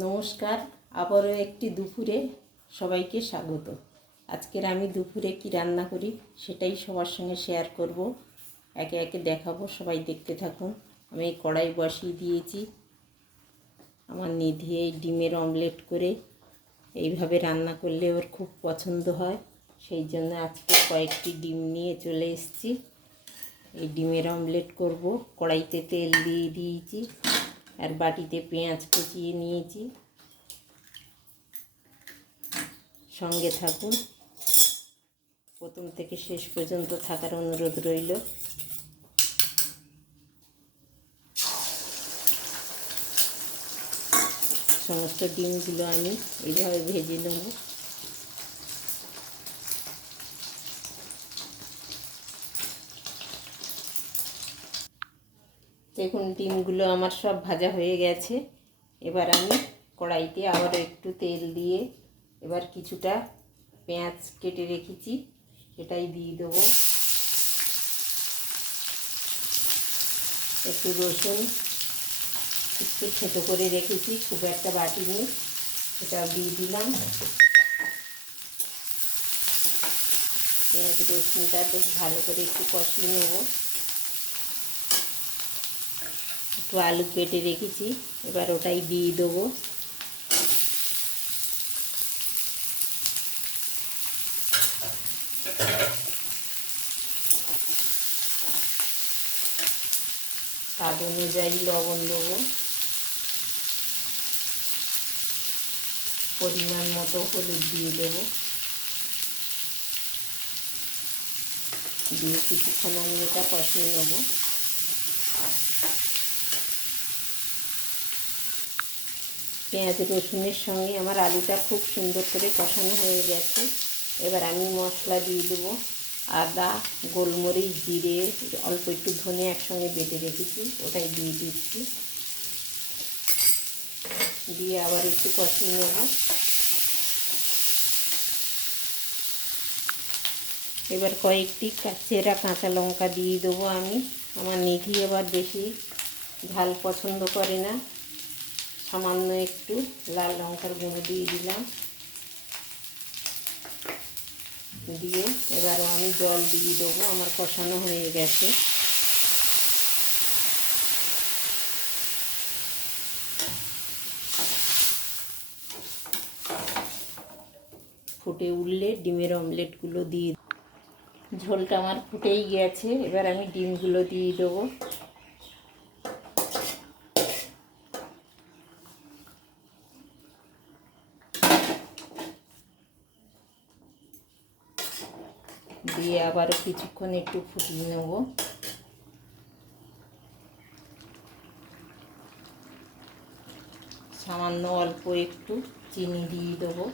নমস্কার, আবারও একটি দুপুরে সবাইকে স্বাগত। আজকের আমি দুপুরে কি রান্না করি সেটাই সবার সঙ্গে শেয়ার করব, একে একে দেখাবো। সবাই দেখতে থাকুন। আমি কড়াই বসিয়ে দিয়েছি। আমার নিধি এই ডিমের অমলেট করে এইভাবে রান্না করলে ওর খুব পছন্দ হয়, সেই জন্য আজকে কয়েকটি ডিম নিয়ে চলে এসেছি। এই ডিমের অমলেট করব। কড়াইতে তেল দিয়ে দিয়েছি আর বাটিতে পেঁয়াজ কুচিয়ে নিয়েছি। সঙ্গে থাকুন, প্রথম থেকে শেষ পর্যন্ত থাকার অনুরোধ রইল। সমস্ত ডিমগুলো আমি এইভাবে ভেজে নেব। দেখুন, ডিমগুলো আমার সব ভাজা হয়ে গেছে। এবার আমি কড়াইতে আবার একটু তেল দিয়ে এবার কিছুটা পেঁয়াজ কেটে রেখেছি সেটাই দিয়ে দেবো। একটু রসুন একটু ছোটো করে রেখেছি, খুব একটা বাটিনি, সেটাও দিয়ে দিলাম। পেঁয়াজ রসুনটা বেশ ভালো করে একটু কষিয়ে নেব। একটু আলু কেটে রেখেছি, এবার ওটাই দিয়ে দেবো। স্বাদ অনুযায়ী লবণ দেবো, পরিমাণ মতো হলুদ দিয়ে দেবো। দিয়ে কিছুক্ষণ আমি এটা কষিয়ে নেব। পেঁয়াজ রসুনের সঙ্গে আমার আলুটা খুব সুন্দর করে কষানো হয়ে গেছে। এবার আমি মশলা দিয়ে দেবো। আদা, গোলমরিচ, জিরে, অল্প একটু ধনে একসঙ্গে বেটে রেখেছি, ওটাই দিয়ে দিচ্ছি। দিয়ে আবার একটু কষিয়ে নেব। এবার কয়েকটি চেরা কাঁচা লঙ্কা দিয়ে দেবো আমি। আমার নিধি এবার বেশি ঝাল পছন্দ করে না, সামান্য একটু লাল লঙ্কার গুঁড়ো দিয়ে দিলাম। দিয়ে এবারও আমি জল দিয়ে দেবো। আমার কষানো হয়ে গেছে। ফুটে উঠলে ডিমের অমলেটগুলো দিয়ে, ঝোলটা আমার ফুটেই গেছে। এবার আমি ডিমগুলো দিয়ে দেবো। দিয়ে আবারও কিছুক্ষণ একটু ফুটিয়ে নেব। সামান্য অল্প একটু চিনি দিয়ে দেবো।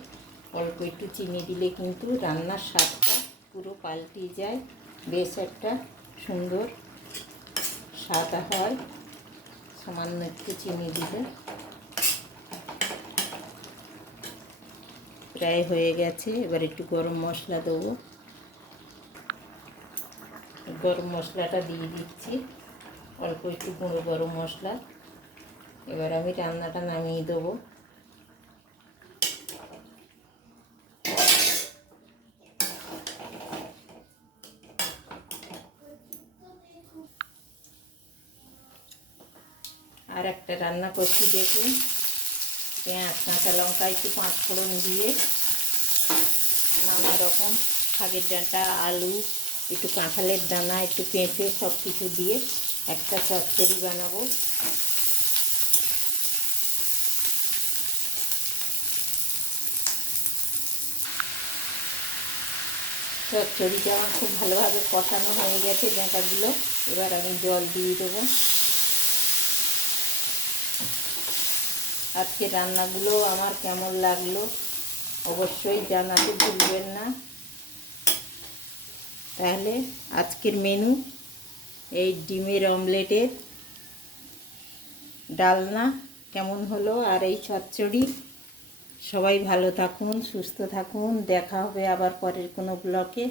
অল্প একটু চিনি দিলে কিন্তু রান্নার স্বাদটা পুরো পাল্টে যায়, বেশ একটা সুন্দর স্বাদ হয় সামান্য একটু চিনি দিলে। প্রায় হয়ে গেছে। এবার একটু গরম মশলা দেবো। গরম মশলাটা দিয়ে দিচ্ছি, অল্প একটু গুঁড়ো গরম মশলা। এবার আমি রান্নাটা নামিয়ে দেবো। আর একটা রান্না করছি, দেখুন। পেঁয়াজ, কাঁচা লঙ্কা, একটু পাঁচ ফোড়ন দিয়ে নানা রকম শাকের ডাঁটা, আলু, একটু কাঁঠালের দানা, একটু পেঁপে, সব কিছু দিয়ে একটা চচ্চড়ি বানাবো। চচ্চড়িটা আমার খুব ভালোভাবে কষানো হয়ে গেছে ডাঁটাগুলো। এবার আমি জল দিয়ে দেবো। আজকে রান্নাগুলো আমার কেমন লাগলো অবশ্যই জানাতে ভুলবেন না। তাহলে আজকের মেনু এই ডিমের অমলেটের ডালনা কেমন হলো, আর এই চচ্চড়ি। সবাই ভালো থাকুন, সুস্থ থাকুন। দেখা হবে আবার পরের কোনো ব্লগে।